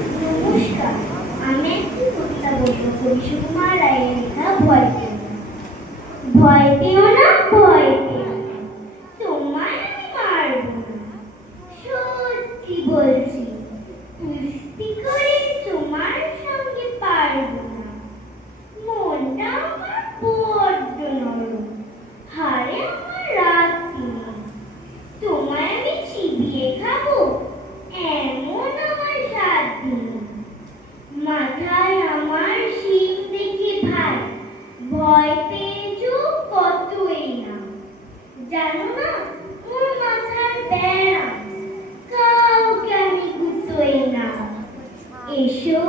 নমস্কার, আমি একটি কবিতা বলবো। কবি সুকুমার রায়ের লেখা ভয় পেও না। ভয় পেও না, ভয় পেও না, তোমায় আমি মারব না। সত্যি বলছি, কুস্তি করে তোমার সঙ্গে পারব না। মনটা আমার বড্ড নরম, হাড়ে আমার রাখতে নেই। তোমায় আমি চিবিয়ে খাবো এমন আমার সাধ্য নেই। মাথায় আমার শিং দেখে ভাই ভয় পেয়েছো কতই না। জানো না ওর মাথার ব্যারাম, কাউকে আমি গুছোই না। এসো